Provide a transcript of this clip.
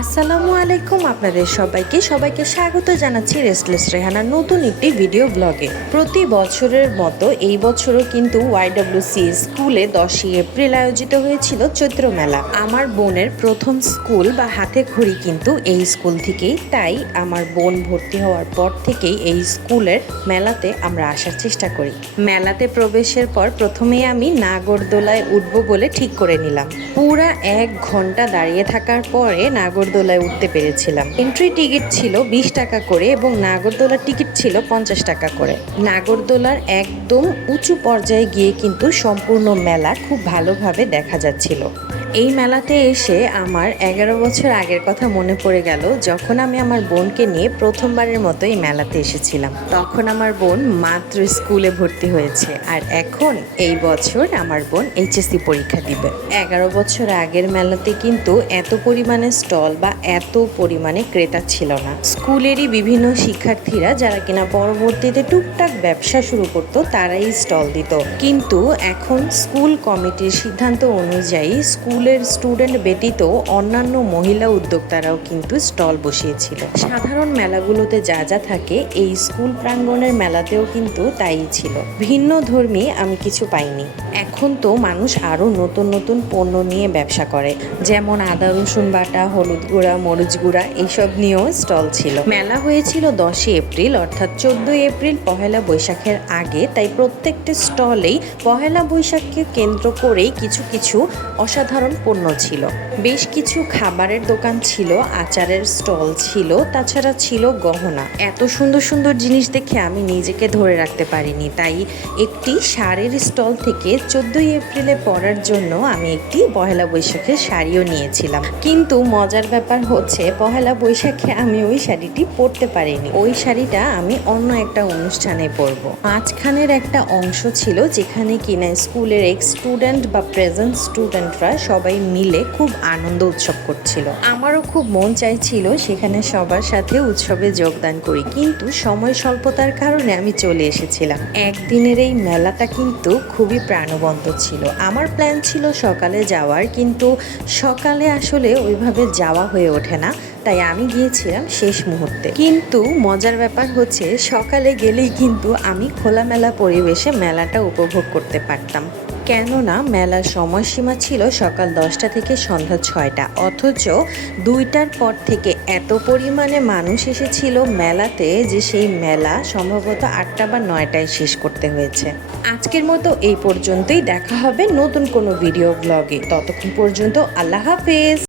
আসসালামু আলাইকুম, আপনাদের সবাইকে স্বাগত জানাচ্ছি রেস্টলেস রেহানার নতুন একটি ভিডিও ব্লগে। প্রতি বছরের মতো এই বছরও কিন্তু ওয়াইডব্লিউসি স্কুলে 10ই এপ্রিল আয়োজিত হয়েছিল চৈত্র মেলা। আমার বোনের প্রথম স্কুল বা হাতে খড়ি কিন্তু এই স্কুল থেকেই, তাই আমার বোন ভর্তি হওয়ার পর থেকেই এই স্কুলের মেলাতে আমরা আসার চেষ্টা করি। মেলাতে প্রবেশের পর প্রথমেই আমি নাগরদোলায় উঠবো বলে ঠিক করে নিলাম। পুরা 1 ঘন্টা দাঁড়িয়ে থাকার পরে নাগরদোলায় উঠতে পেরেছিলাম। এন্ট্রি টিকিট ছিল 20 টাকা করে এবং নাগরদোলার টিকিট ছিল 50 টাকা করে। নাগরদোলার একদম উঁচু পর্যায়ে গিয়ে কিন্তু সম্পূর্ণ মেলা খুব ভালোভাবে দেখা যাচ্ছিল। এই মেলাতে এসে আমার 11 বছর আগের কথা মনে পড়ে গেল, যখন আমি আমার বোনকে নিয়ে প্রথমবারের মতো এই মেলাতে এসেছিলাম। তখন আমার বোন মাত্র স্কুলে ভর্তি হয়েছে, আর এখন এই বছর আমার বোন এইচএসসি পরীক্ষা দিবে। 11 বছর আগের মেলাতে কিন্তু এত পরিমাণে স্টল বা এত পরিমাণে ক্রেতা ছিল না। স্কুলেরই বিভিন্ন শিক্ষার্থীরা যারা কিনা পরবর্তীতে টুকটাক ব্যবসা শুরু করতো তারাই স্টল দিত, কিন্তু এখন স্কুল কমিটির সিদ্ধান্ত অনুযায়ী স্কুলের স্টুডেন্ট ব্যতীত অন্যান্য মহিলা উদ্যোক্তারাও কিন্তু স্টল বসিয়েছিল। সাধারণ মেলাগুলোতে যা যা থাকে এই স্কুল প্রাঙ্গণের মেলাতেও কিন্তু তাই ছিল। ভিন্ন ধর্মী আমি কিছু পাইনি। এখন তো মানুষ আরও নতুন নতুন পণ্য নিয়ে ব্যবসা করে, যেমন আদা রসুন বাটা, হলুদ গুঁড়া, মরিচ গুঁড়া, এইসব নিয়েও স্টল ছিল। মেলা হয়েছিল 10ই এপ্রিল, অর্থাৎ 14ই এপ্রিল পহেলা বৈশাখের আগে, তাই প্রত্যেকটা স্টলেই পহেলা বৈশাখকে কেন্দ্র করেই কিছু কিছু অসাধারণ পণ্য ছিল। বেশ কিছু খাবারের দোকান ছিল, আচারের স্টল ছিল, তাছাড়া ছিল গহনা। এত সুন্দর সুন্দর জিনিস দেখে আমি নিজেকে ধরে রাখতে পারিনি, তাই একটি শাড়ির স্টল থেকে 14ই এপ্রিলে পরার জন্য আমি একটি পহেলা বৈশাখের শাড়িও নিয়েছিলাম। কিন্তু মজার ব্যাপার হচ্ছে, পহেলা বৈশাখে আমি ওই শাড়িটি পরতে পারিনি। ওই শাড়িটা আমি অন্য একটা অনুষ্ঠানে পরবো। মাঝখানের একটা অংশ ছিল যেখানে কিনা স্কুলের এক্স স্টুডেন্ট বা প্রেজেন্ট স্টুডেন্টরা সবাই মিলে খুব আনন্দ উৎসব করছিল। আমারও খুব মন চাইছিল সেখানে সবার সাথে উৎসবে যোগদান করি, কিন্তু সময় স্বল্পতার কারণে আমি চলে এসেছিলাম। একদিনের এই মেলাটা কিন্তু খুবই প্রাণবন্ত ছিল। আমার প্ল্যান ছিল সকালে যাওয়ার, কিন্তু সকালে আসলে ওইভাবে যাওয়া হয়ে ওঠে না, তাই আমি গিয়েছিলাম শেষ মুহূর্তে। কিন্তু মজার ব্যাপার হচ্ছে, সকালে গেলেই কিন্তু আমি খোলামেলা পরিবেশে মেলাটা উপভোগ করতে পারতাম, কেননা মেলার সময়সীমা ছিল সকাল 10টা থেকে সন্ধ্যা 6টা, অথচ 2টার পর থেকে এত পরিমাণে মানুষ এসেছিল মেলাতে যে সেই মেলা সম্ভবত 8টা বা 9টায় শেষ করতে হয়েছে। আজকের মতো এই পর্যন্তই। দেখা হবে নতুন কোনো ভিডিও ব্লগে। ততক্ষণ পর্যন্ত আল্লাহ হাফেজ।